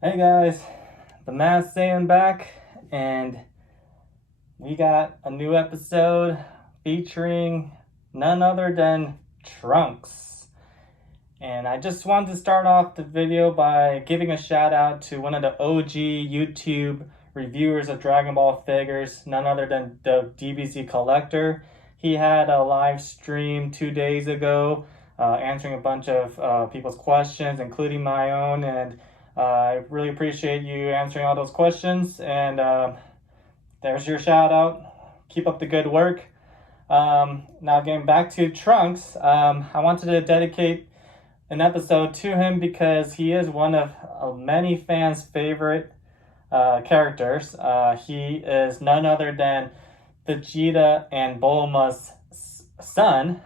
Hey guys, the Mad Saiyan back, and we got a new episode featuring none other than Trunks. And I just wanted to start off the video by giving a shout out to one of the OG YouTube reviewers of Dragon Ball figures, none other than the DBZ Collector. He had a live stream 2 days ago answering a bunch of people's questions, including my own, and I really appreciate you answering all those questions, and there's your shout out. Keep up the good work. Now getting back to Trunks, I wanted to dedicate an episode to him because he is one of many fans' favorite characters. He is none other than Vegeta and Bulma's son.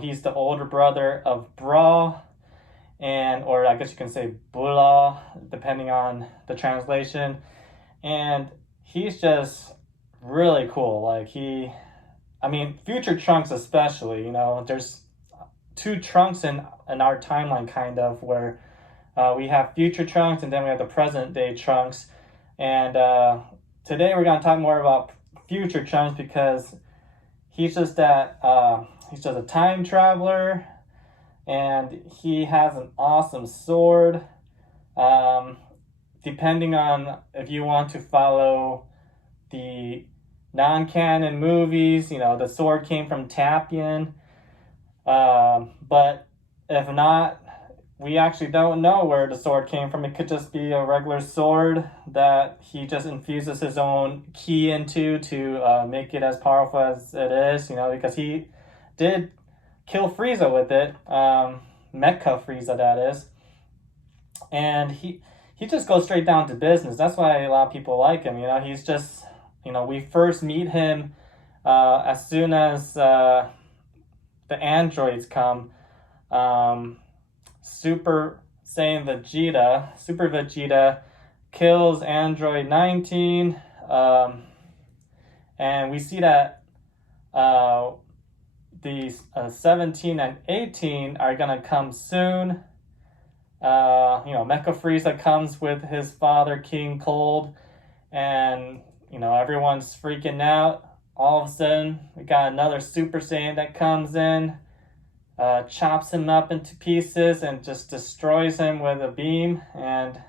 He's the older brother of Brawl, or I guess you can say Bula, depending on the translation. And he's just really cool. Future Trunks especially, there's two Trunks in our timeline, kind of, where we have future Trunks and then we have the present day Trunks. And today we're going to talk more about future Trunks because he's just a time traveler, and he has an awesome sword. Depending on if you want to follow the non-canon movies, the sword came from Tapian. But if not, we actually don't know where the sword came from. It could just be a regular sword that he just infuses his own ki into to make it as powerful as it is, because he did kill Frieza with it, Mecha Frieza, that is. And he just goes straight down to business. That's why a lot of people like him. He's just, we first meet him as soon as the androids come. Super Vegeta kills Android 19, and we see that these 17 and 18 are gonna come soon. Mecha Frieza comes with his father, King Cold, and everyone's freaking out. All of a sudden, we got another Super Saiyan that comes in, chops him up into pieces and just destroys him with a beam, and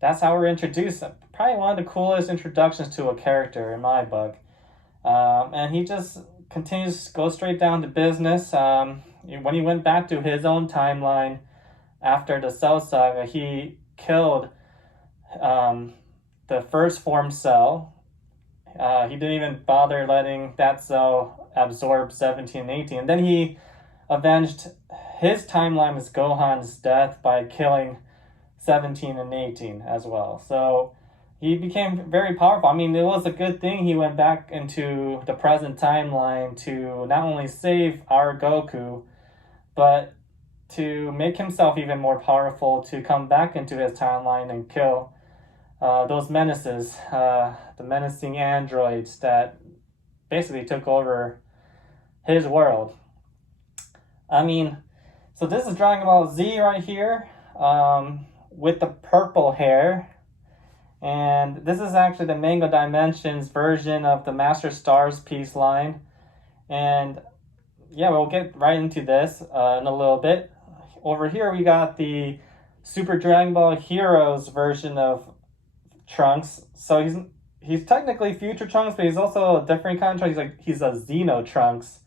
that's how we're introduced. Probably one of the coolest introductions to a character in my book. And he just continues to go straight down to business. When he went back to his own timeline after the Cell Saga, he killed the first form Cell. He didn't even bother letting that cell absorb 17 and 18. And then he avenged his timeline with Gohan's death by killing 17 and 18 as well. So he became very powerful. It was a good thing he went back into the present timeline to not only save our Goku, but to make himself even more powerful, to come back into his timeline and kill those menaces, the menacing androids that basically took over his world. So this is Dragon Ball Z right here, with the purple hair. And this is actually the Manga Dimensions version of the Master Stars piece line. And yeah, we'll get right into this in a little bit. Over here we got the Super Dragon Ball Heroes version of Trunks. So he's technically future Trunks, but he's also a different kind of Trunks. He's a Xeno Trunks,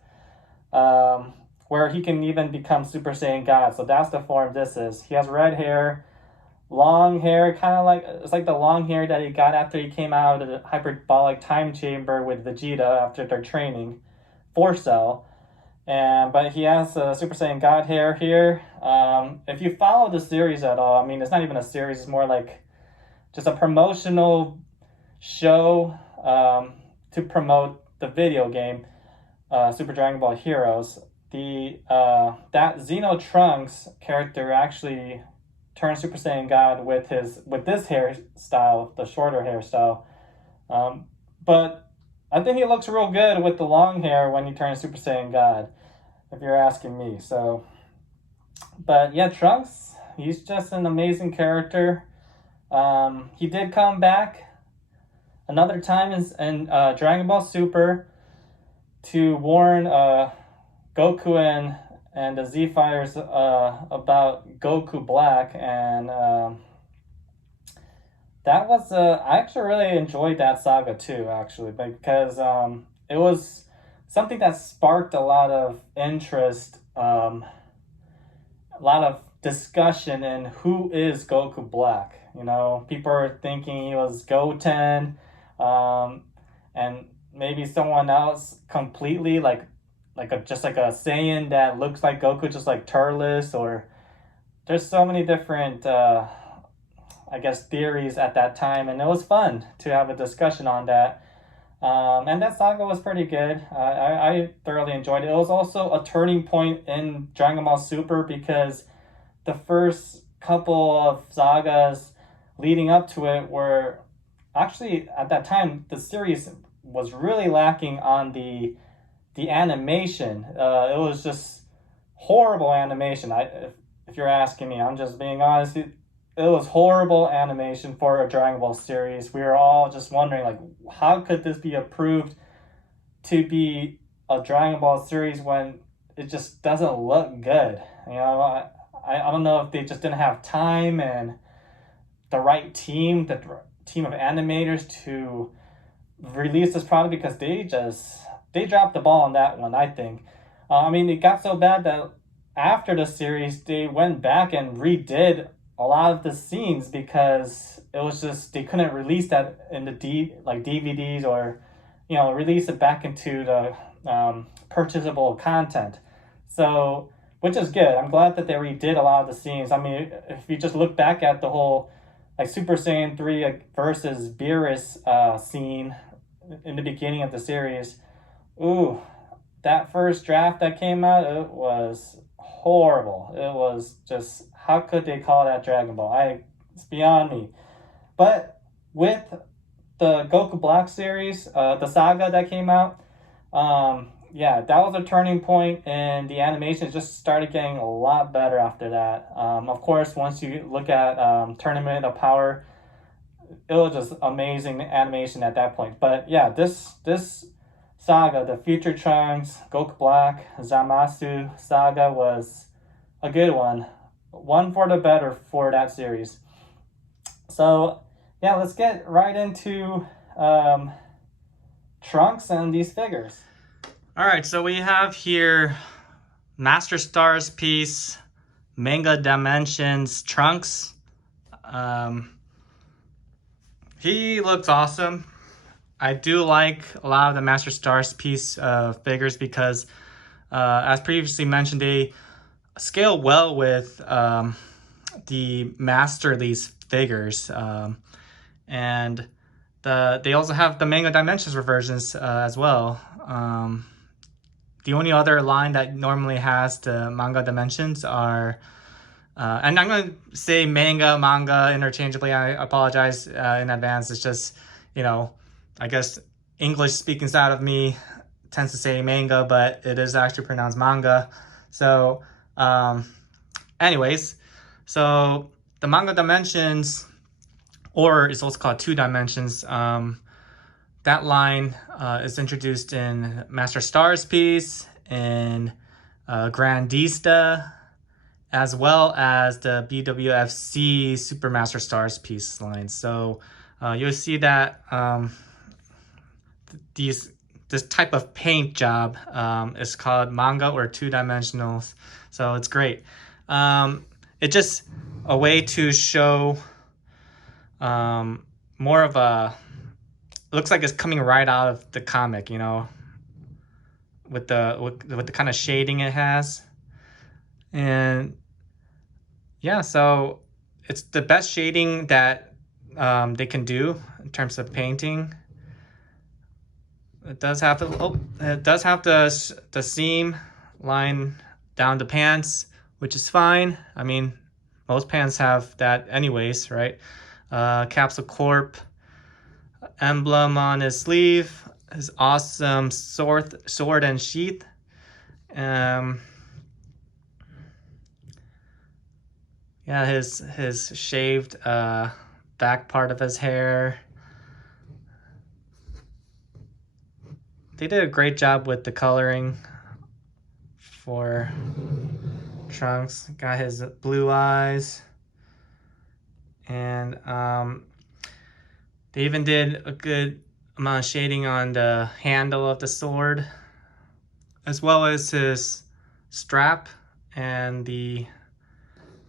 where he can even become Super Saiyan God. So that's the form this is. He has red hair, long hair, it's like the long hair that he got after he came out of the hyperbolic time chamber with Vegeta after their training for Cell. But he has Super Saiyan God hair here. If you follow the series at all, it's not even a series, it's more like just a promotional show to promote the video game Super Dragon Ball Heroes. That Xeno Trunks character actually turns Super Saiyan God with this hairstyle, the shorter hairstyle. But I think he looks real good with the long hair when he turns Super Saiyan God, if you're asking me. So, but yeah, Trunks, he's just an amazing character. He did come back another time in Dragon Ball Super to warn Goku and the Z Fighters about Goku Black, and that was I actually really enjoyed that saga too, actually, because it was something that sparked a lot of interest, a lot of discussion in who is Goku Black. You know, people are thinking he was Goten, and maybe someone else completely, just like a Saiyan that looks like Goku, just like Turles, or there's so many different I guess theories at that time, and it was fun to have a discussion on that. And that saga was pretty good. I thoroughly enjoyed it. It was also a turning point in Dragon Ball Super, because the first couple of sagas leading up to it were actually, at that time, the series was really lacking on the animation. It was just horrible animation. If you're asking me, I'm just being honest. It was horrible animation for a Dragon Ball series. We were all just wondering, like, how could this be approved to be a Dragon Ball series when it just doesn't look good? You know, I don't know if they just didn't have time and the right team, the team of animators to release this product, because they dropped the ball on that one, I think. I mean, it got so bad that after the series, they went back and redid a lot of the scenes, because it was just, they couldn't release that in the DVDs, or, you know, release it back into the purchasable content. So, which is good. I'm glad that they redid a lot of the scenes. I mean, if you just look back at the whole Super Saiyan 3 versus Beerus scene in the beginning of the series, ooh, that first draft that came out, it was horrible. It was just, how could they call that Dragon Ball? It's beyond me. But with the Goku Black series, the saga that came out, yeah, that was a turning point, and the animation just started getting a lot better after that. Of course, once you look at Tournament of Power, it was just amazing animation at that point. But yeah, this saga, the Future Trunks, Goku Black, Zamasu saga, was a good one. One for the better for that series. So yeah, let's get right into Trunks and these figures. All right, so we have here Master Stars piece, Manga Dimensions Trunks. He looks awesome. I do like a lot of the Master Stars piece figures, because as previously mentioned, they scale well with the Master Lease figures, and they also have the Manga Dimensions versions as well. The only other line that normally has the Manga Dimensions are, and I'm going to say manga interchangeably. I apologize in advance. It's just, you know, I guess English speaking side of me tends to say manga, but it is actually pronounced manga. So, anyways, so the Manga Dimensions, or it's also called Two Dimensions, that line is introduced in Master Stars piece, in Grandista, as well as the BWFC Super Master Stars piece line. So you'll see that this type of paint job is called manga or two-dimensional. So it's great. It's just a way to show more of a, looks like it's coming right out of the comic, you know, with the kind of shading it has. And yeah, so it's the best shading that they can do in terms of painting. It does have the seam line down the pants, which is fine. I mean, most pants have that anyways, right? Capsule Corp emblem on his sleeve, his awesome sword and sheath. Yeah, his shaved back part of his hair. They did a great job with the coloring for Trunks. Got his blue eyes. And they even did a good amount of shading on the handle of the sword, as well as his strap and the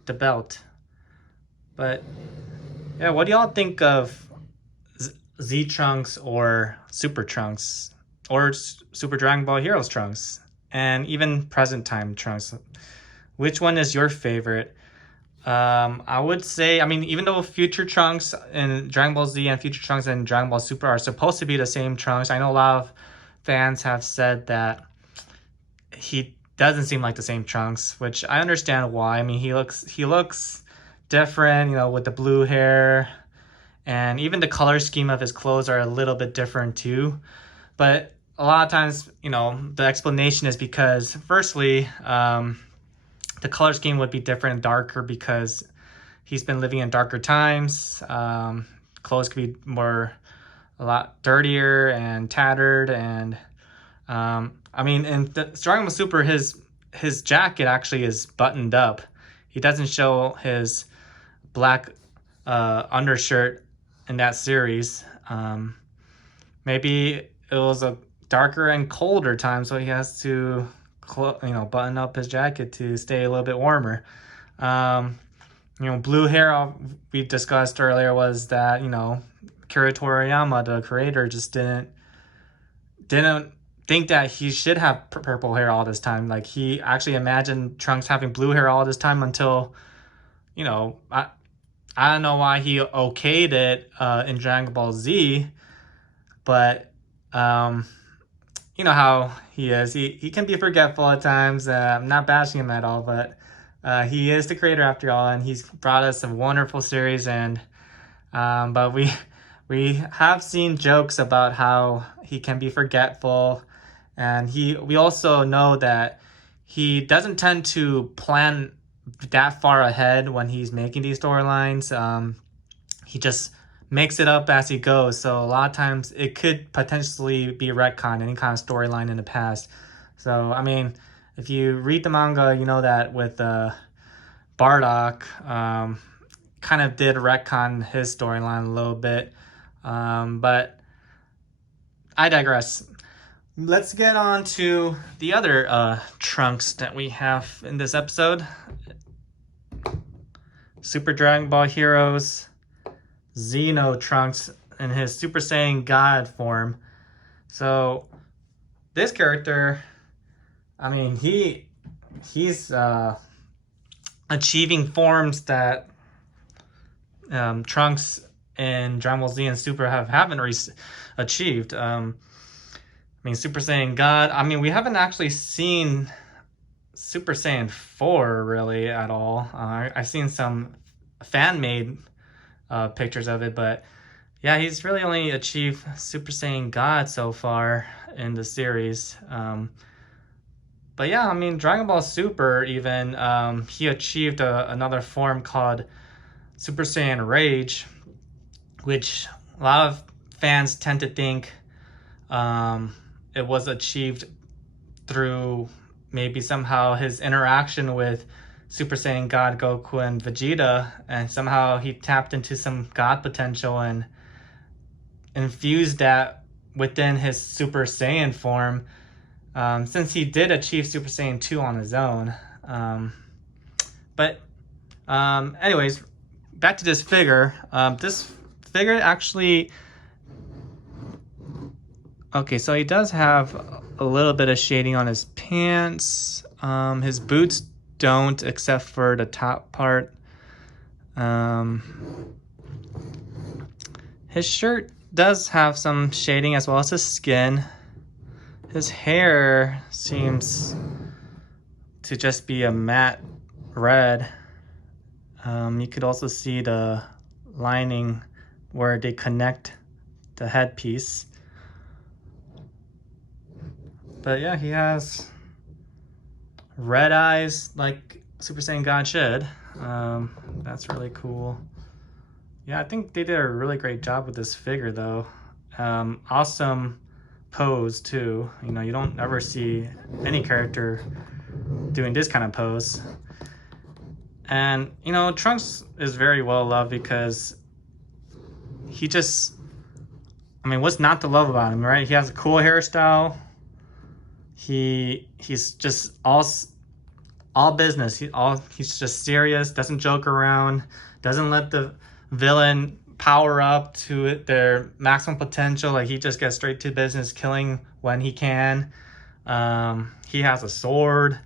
belt. But yeah, what do y'all think of Z Trunks or Super Trunks or Super Dragonball Heroes Trunks, and even present time Trunks? Which one is your favorite? I would say, I mean, even though Future Trunks in Dragon Ball Z and Future Trunks in Dragon Ball Super are supposed to be the same Trunks, I know a lot of fans have said that he doesn't seem like the same Trunks, which I understand why. I mean, he looks different, you know, with the blue hair, and even the color scheme of his clothes are a little bit different too. But a lot of times, you know, the explanation is because, firstly, the color scheme would be different and darker because he's been living in darker times. Clothes could be a lot dirtier and tattered. And I mean, in Dragon Ball Super, his jacket actually is buttoned up. He doesn't show his black undershirt in that series. Maybe it was a darker and colder time, so he has to button up his jacket to stay a little bit warmer. Blue hair, we discussed earlier, was that, Kira Toriyama, the creator, just didn't think that he should have purple hair all this time. Like, he actually imagined Trunks having blue hair all this time until, I don't know why he okayed it in Dragon Ball Z, but you know how he is. He can be forgetful at times. I'm not bashing him at all, but he is the creator after all, and he's brought us a wonderful series. And but we have seen jokes about how he can be forgetful, and we also know that he doesn't tend to plan that far ahead when he's making these storylines. He just makes it up as he goes. So a lot of times it could potentially be retcon, any kind of storyline in the past. So, I mean, if you read the manga, you know that with Bardock, kind of did retcon his storyline a little bit. But I digress. Let's get on to the other Trunks that we have in this episode. Super Dragon Ball Heroes, Xeno Trunks in his Super Saiyan God form. So this character, I mean, he's achieving forms that Trunks and Dragon Ball Z and Super haven't achieved. I mean, Super Saiyan God, I mean, we haven't actually seen Super Saiyan 4 really at all. I've seen some fan-made pictures of it, but yeah, he's really only achieved Super Saiyan God so far in the series. But yeah, I mean, Dragon Ball Super even, he achieved another form called Super Saiyan Rage, which a lot of fans tend to think it was achieved through maybe somehow his interaction with Super Saiyan God Goku and Vegeta, and somehow he tapped into some God potential and infused that within his Super Saiyan form, since he did achieve Super Saiyan 2 on his own. But anyways, back to this figure. This figure actually... Okay, so he does have a little bit of shading on his pants. His boots don't, except for the top part. His shirt does have some shading as well as his skin. His hair seems to just be a matte red. You could also see the lining where they connect the headpiece. But yeah, he has red eyes like Super Saiyan God should. That's really cool. Yeah, I think they did a really great job with this figure though. Awesome pose too. You know, you don't ever see any character doing this kind of pose. And, you know, Trunks is very well loved because he just, I mean, what's not to love about him, right? He has a cool hairstyle. He's just all business. He's just serious, doesn't joke around, doesn't let the villain power up to their maximum potential. Like, he just gets straight to business, killing when he can. He has a sword.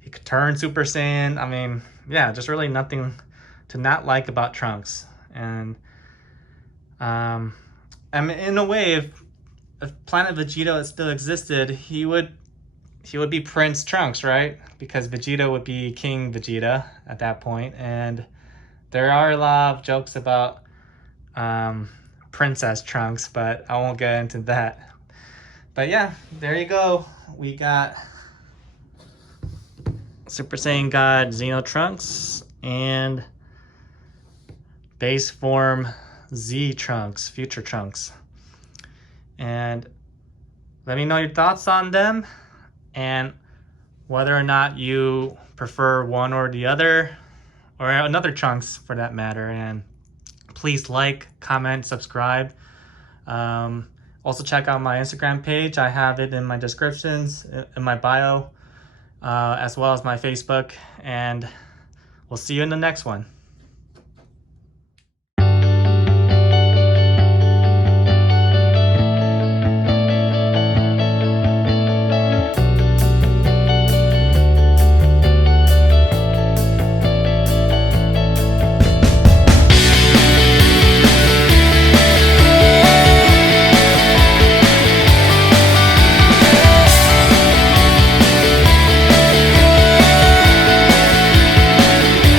He could turn Super Saiyan. I mean, yeah, just really nothing to not like about Trunks. And I mean, in a way, if Planet Vegeta still existed, he would be Prince Trunks, right? Because Vegeta would be King Vegeta at that point. And there are a lot of jokes about Princess Trunks, but I won't get into that. But yeah, there you go. We got Super Saiyan God Xeno Trunks and base form Z Trunks, future Trunks. And let me know your thoughts on them and whether or not you prefer one or the other, or another Trunks for that matter. And please like, comment, subscribe. Also check out my Instagram page. I have it in my descriptions, in my bio, as well as my Facebook. And we'll see you in the next one.